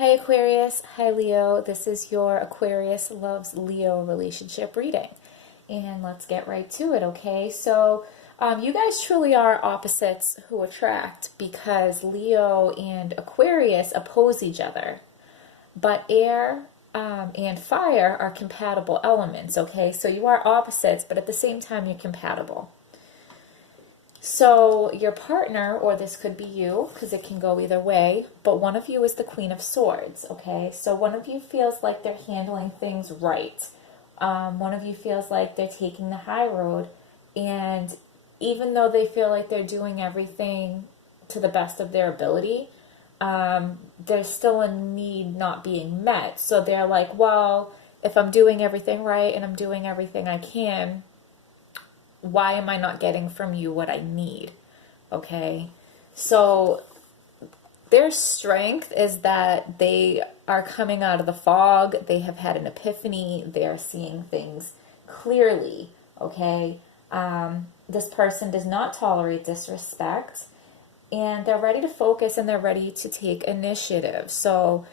Hi Aquarius, hi Leo. This is your Aquarius loves Leo relationship reading. And let's get right to it, okay? So, you guys truly are opposites who attract because Leo and Aquarius oppose each other. But air and fire are compatible elements, okay? So you are opposites, but at the same time, you're compatible. So your partner, or this could be you, because it can go either way, but one of you is the Queen of Swords, okay? So one of you feels like they're handling things right. One of you feels like they're taking the high road, and even though they feel like they're doing everything to the best of their ability, there's still a need not being met. So they're like, well, if I'm doing everything right and I'm doing everything I can, why am I not getting from you what I need? Okay. So their strength is that they are coming out of the fog. They have had an epiphany. They are seeing things clearly. Okay. This person does not tolerate disrespect, and they're ready to focus and they're ready to take initiative. So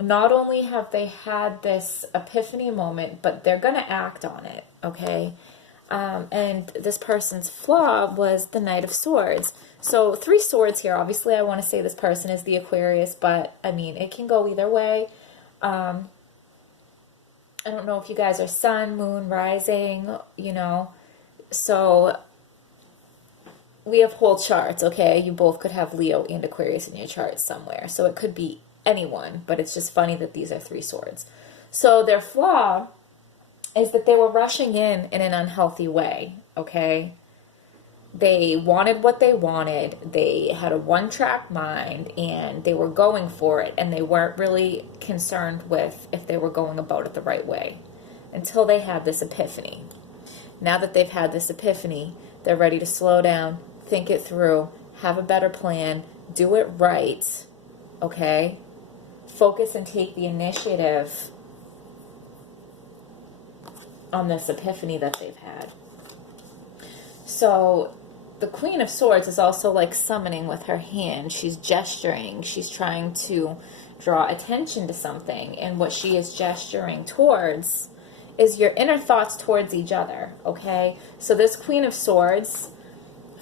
not only have they had this epiphany moment, but they're going to act on it. Okay. And this person's flaw was the Knight of Swords. So 3 swords here. Obviously, I want to say this person is the Aquarius, but I mean, it can go either way. I don't know if you guys are sun, moon, rising, So we have whole charts, okay? You both could have Leo and Aquarius in your chart somewhere. So it could be anyone, but it's just funny that these are 3 swords. So their flaw is that they were rushing in an unhealthy way, okay? They wanted what they wanted. They had a one-track mind, and they were going for it, and they weren't really concerned with if they were going about it the right way until they had this epiphany. Now that they've had this epiphany, they're ready to slow down, think it through, have a better plan, do it right, okay? Focus and take the initiative on this epiphany that they've had. So the Queen of Swords is also like summoning with her hand. She's gesturing. She's trying to draw attention to something. And what she is gesturing towards is your inner thoughts towards each other, okay? So this Queen of Swords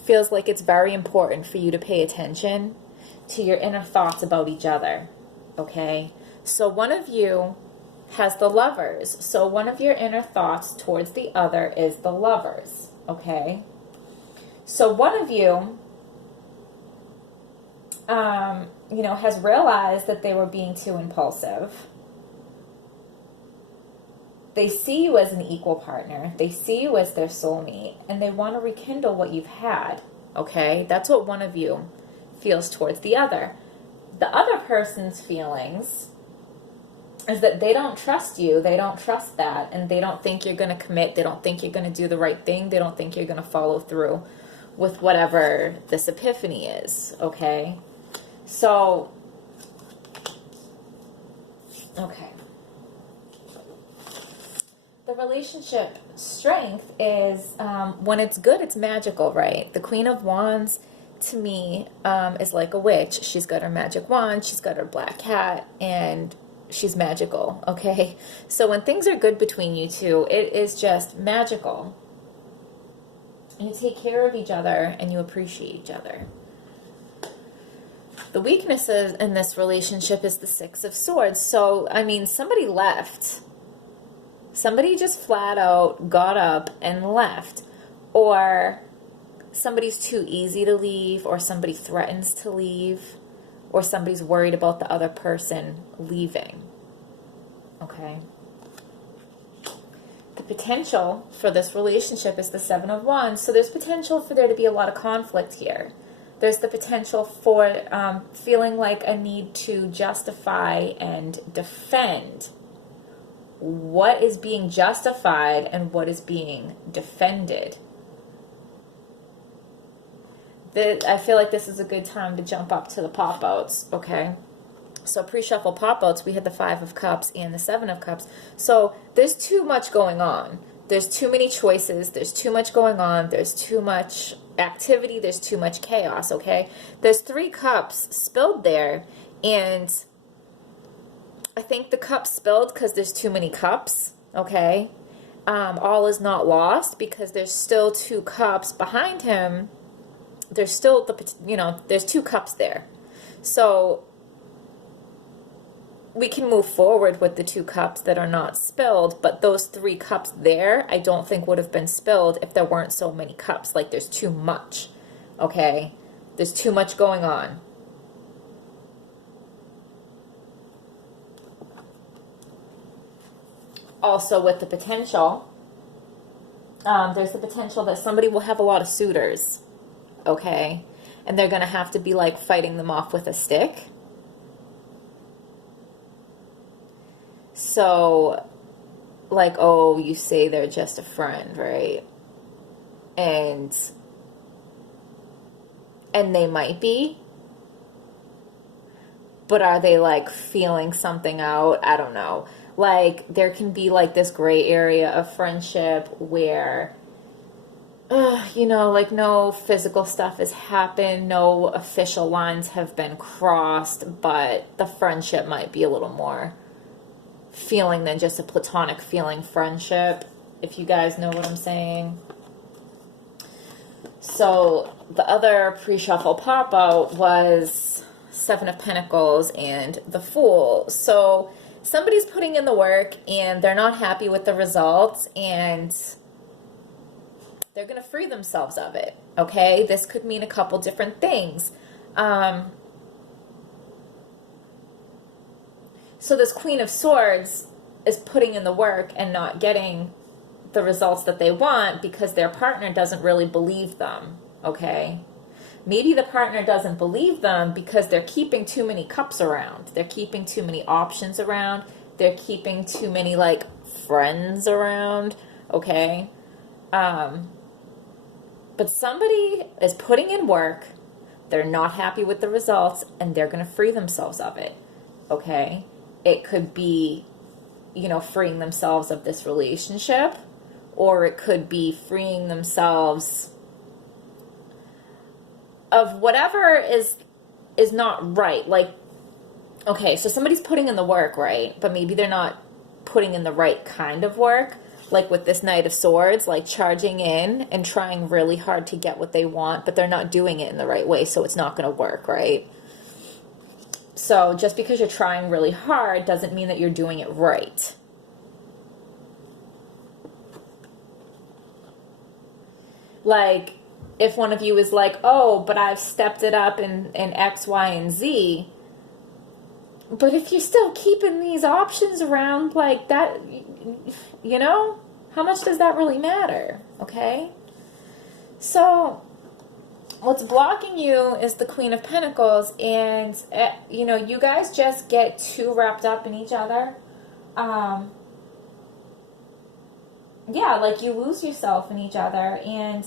feels like it's very important for you to pay attention to your inner thoughts about each other, okay? So one of you has the Lovers. So one of your inner thoughts towards the other is the Lovers, okay? So one of you, has realized that they were being too impulsive. They see you as an equal partner. They see you as their soulmate, and they want to rekindle what you've had, okay? That's what one of you feels towards the other. The other person's feelings is that they don't trust you, they don't trust that, and they don't think you're going to commit, they don't think you're going to do the right thing, they don't think you're going to follow through with whatever this epiphany is, okay? So, okay. The relationship strength is, when it's good, it's magical, right? The Queen of Wands, to me, is like a witch. She's got her magic wand, she's got her black cat, and she's magical, okay? So when things are good between you two, it is just magical. You take care of each other and you appreciate each other. The weaknesses in this relationship is the 6 of Swords. So, I mean, somebody left. Somebody just flat out got up and left. Or somebody's too easy to leave, or somebody threatens to leave, or somebody's worried about the other person leaving, okay? The potential for this relationship is the 7 of Wands, so there's potential for there to be a lot of conflict here. There's the potential for feeling like a need to justify and defend what is being justified and what is being defended. I feel like this is a good time to jump up to the pop-outs, okay? So pre-shuffle pop-outs, we had the 5 of Cups and the 7 of Cups. So there's too much going on. There's too many choices. There's too much going on. There's too much activity. There's too much chaos, okay? There's 3 cups spilled there, and I think the cup's spilled because there's too many cups, okay? All is not lost because there's still 2 cups behind him. There's still, there's 2 cups there. So we can move forward with the 2 cups that are not spilled, but those 3 cups there, I don't think would have been spilled if there weren't so many cups. Like, there's too much, okay? There's too much going on. Also, with the potential, there's the potential that somebody will have a lot of suitors, okay? And they're going to have to be, like, fighting them off with a stick. So, like, oh, you say they're just a friend, right? And they might be. But are they, like, feeling something out? I don't know. Like, there can be, like, this gray area of friendship where, like, no physical stuff has happened, no official lines have been crossed, but the friendship might be a little more feeling than just a platonic feeling friendship, if you guys know what I'm saying. So, the other pre-shuffle pop-out was 7 of Pentacles and the Fool. So, somebody's putting in the work and they're not happy with the results and they're going to free themselves of it, okay? This could mean a couple different things. So this Queen of Swords is putting in the work and not getting the results that they want because their partner doesn't really believe them, okay? Maybe the partner doesn't believe them because they're keeping too many cups around. They're keeping too many options around. They're keeping too many, like, friends around, okay? But somebody is putting in work. They're not happy with the results, and they're going to free themselves of it, okay? It could be, freeing themselves of this relationship, or it could be freeing themselves of whatever is not right. Like, okay, so somebody's putting in the work, right? But maybe they're not putting in the right kind of work. Like with this Knight of Swords, like charging in and trying really hard to get what they want, but they're not doing it in the right way, so it's not going to work, right? So just because you're trying really hard doesn't mean that you're doing it right. Like, if one of you is like, oh, but I've stepped it up in X, Y, and Z, but if you're still keeping these options around like that, how much does that really matter, okay? So what's blocking you is the Queen of Pentacles, and, you guys just get too wrapped up in each other. Like you lose yourself in each other, and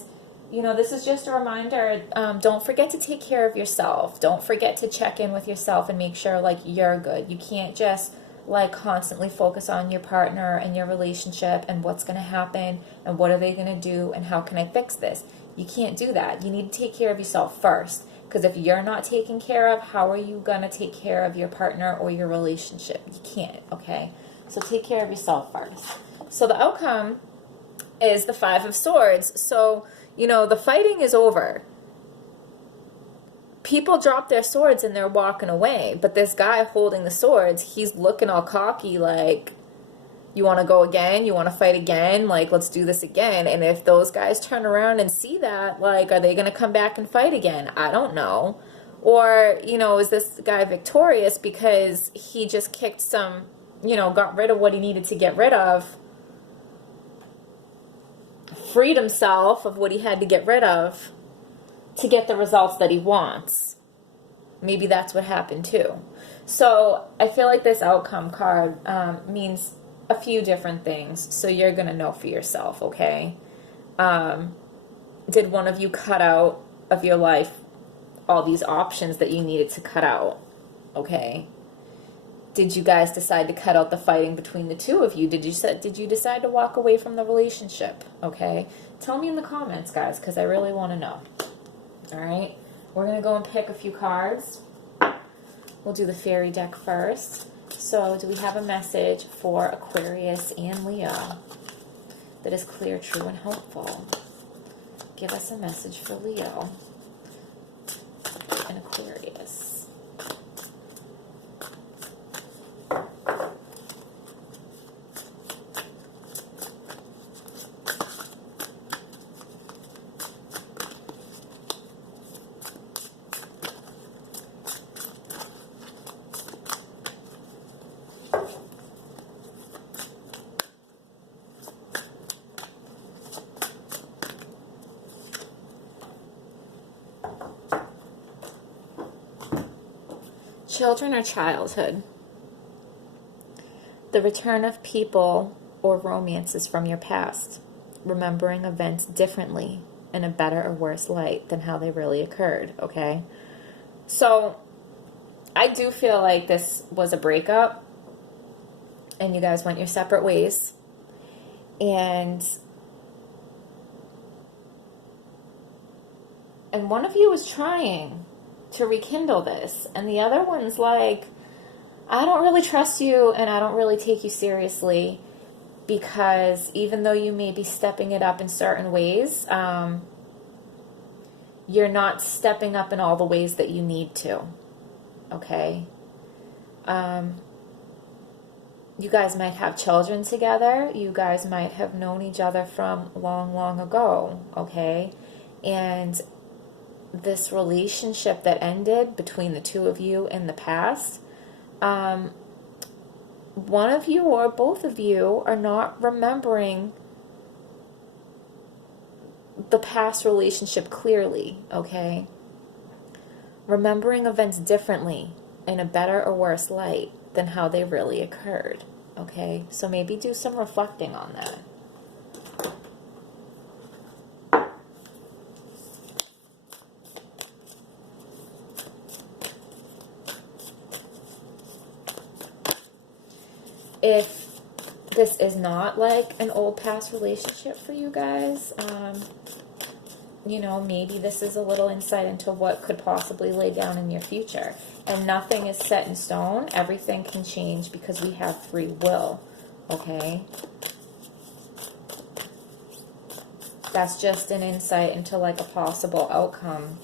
this is just a reminder, don't forget to take care of yourself. Don't forget to check in with yourself and make sure, like, you're good. You can't just, like, constantly focus on your partner and your relationship and what's going to happen and what are they going to do and how can I fix this. You can't do that. You need to take care of yourself first, because if you're not taken care of, how are you going to take care of your partner or your relationship? You can't, okay? So take care of yourself first. So the outcome is the 5 of Swords. So, the fighting is over. People drop their swords and they're walking away. But this guy holding the swords, he's looking all cocky like, you want to go again? You want to fight again? Like, let's do this again. And if those guys turn around and see that, like, are they going to come back and fight again? I don't know. Or, is this guy victorious because he just kicked some, got rid of what he needed to get rid of, freed himself of what he had to get rid of to get the results that he wants. Maybe that's what happened too. So I feel like this outcome card means a few different things. So you're going to know for yourself, okay? Did one of you cut out of your life all these options that you needed to cut out, okay? Did you guys decide to cut out the fighting between the two of you? Did you decide to walk away from the relationship? Okay? Tell me in the comments, guys, because I really want to know. All right? We're going to go and pick a few cards. We'll do the fairy deck first. So do we have a message for Aquarius and Leo that is clear, true, and hopeful? Give us a message for Leo and Aquarius. Children or childhood. The return of people or romances from your past. Remembering events differently in a better or worse light than how they really occurred, okay? So, I do feel like this was a breakup and you guys went your separate ways. And one of you was trying to rekindle this, and the other one's like, I don't really trust you and I don't really take you seriously, because even though you may be stepping it up in certain ways, you're not stepping up in all the ways that you need to, okay? You guys might have children together. You guys might have known each other from long, long ago, okay? And this relationship that ended between the two of you in the past, one of you or both of you are not remembering the past relationship clearly, okay? Remembering events differently in a better or worse light than how they really occurred, okay? So maybe do some reflecting on that. If this is not like an old past relationship for you guys, you know, maybe this is a little insight into what could possibly lay down in your future. And nothing is set in stone. Everything can change because we have free will, okay? That's just an insight into like a possible outcome.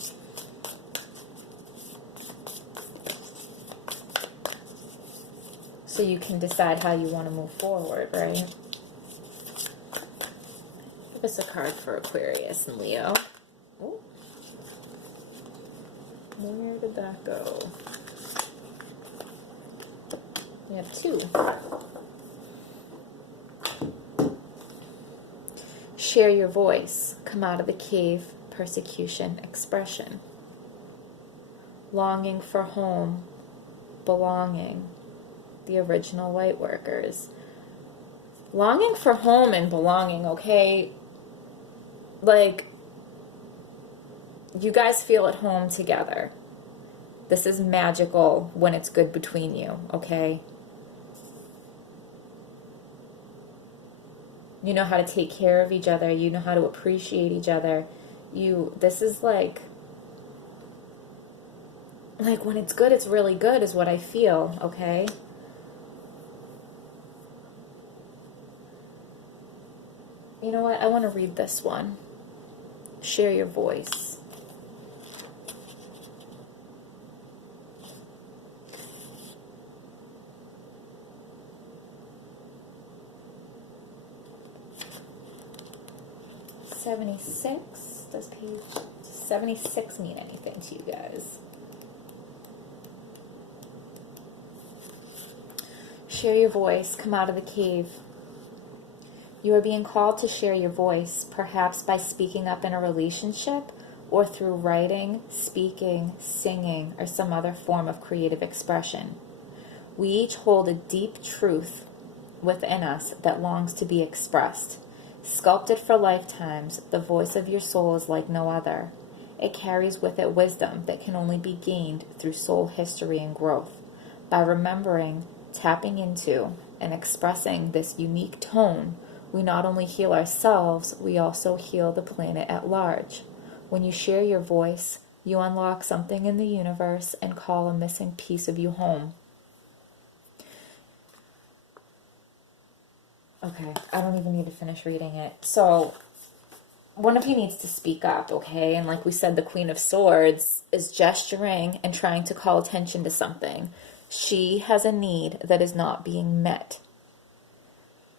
So you can decide how you want to move forward, right? Give us a card for Aquarius and Leo. Ooh. Where did that go? We have two. Share your voice. Come out of the cave. Persecution. Expression. Longing for home. Belonging. The original light workers. Longing for home and belonging, okay? Like, you guys feel at home together. This is magical when it's good between you, okay? You know how to take care of each other. You know how to appreciate each other. This is like when it's good, it's really good is what I feel, okay? You know what? I want to read this one. Share your voice. Does page 76 mean anything to you guys? Share your voice. Come out of the cave. You are being called to share your voice, perhaps by speaking up in a relationship or through writing, speaking, singing, or some other form of creative expression. We each hold a deep truth within us that longs to be expressed. Sculpted for lifetimes, the voice of your soul is like no other. It carries with it wisdom that can only be gained through soul history and growth. By remembering, tapping into, and expressing this unique tone, we not only heal ourselves, we also heal the planet at large. When you share your voice, you unlock something in the universe and call a missing piece of you home. Okay, I don't even need to finish reading it. So, one of you needs to speak up, okay? And like we said, the Queen of Swords is gesturing and trying to call attention to something. She has a need that is not being met.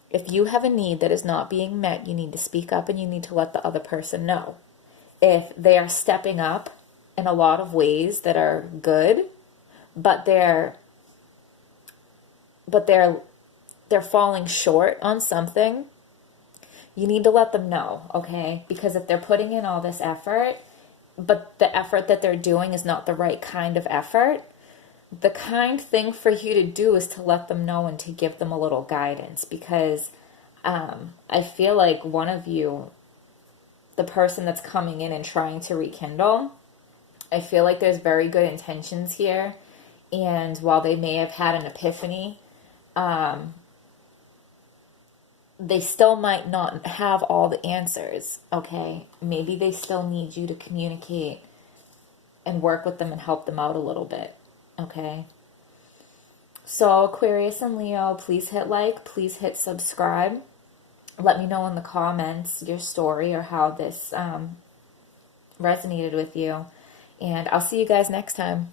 If you have a need that is not being met, you need to speak up and you need to let the other person know. If they are stepping up in a lot of ways that are good, but they're falling short on something, you need to let them know, okay? Because if they're putting in all this effort, but the effort that they're doing is not the right kind of effort, the kind thing for you to do is to let them know and to give them a little guidance. Because I feel like one of you, the person that's coming in and trying to rekindle, I feel like there's very good intentions here. And while they may have had an epiphany, they still might not have all the answers, okay? Maybe they still need you to communicate and work with them and help them out a little bit, okay? So Aquarius and Leo, please hit like, please hit subscribe. Let me know in the comments your story or how this resonated with you. And I'll see you guys next time.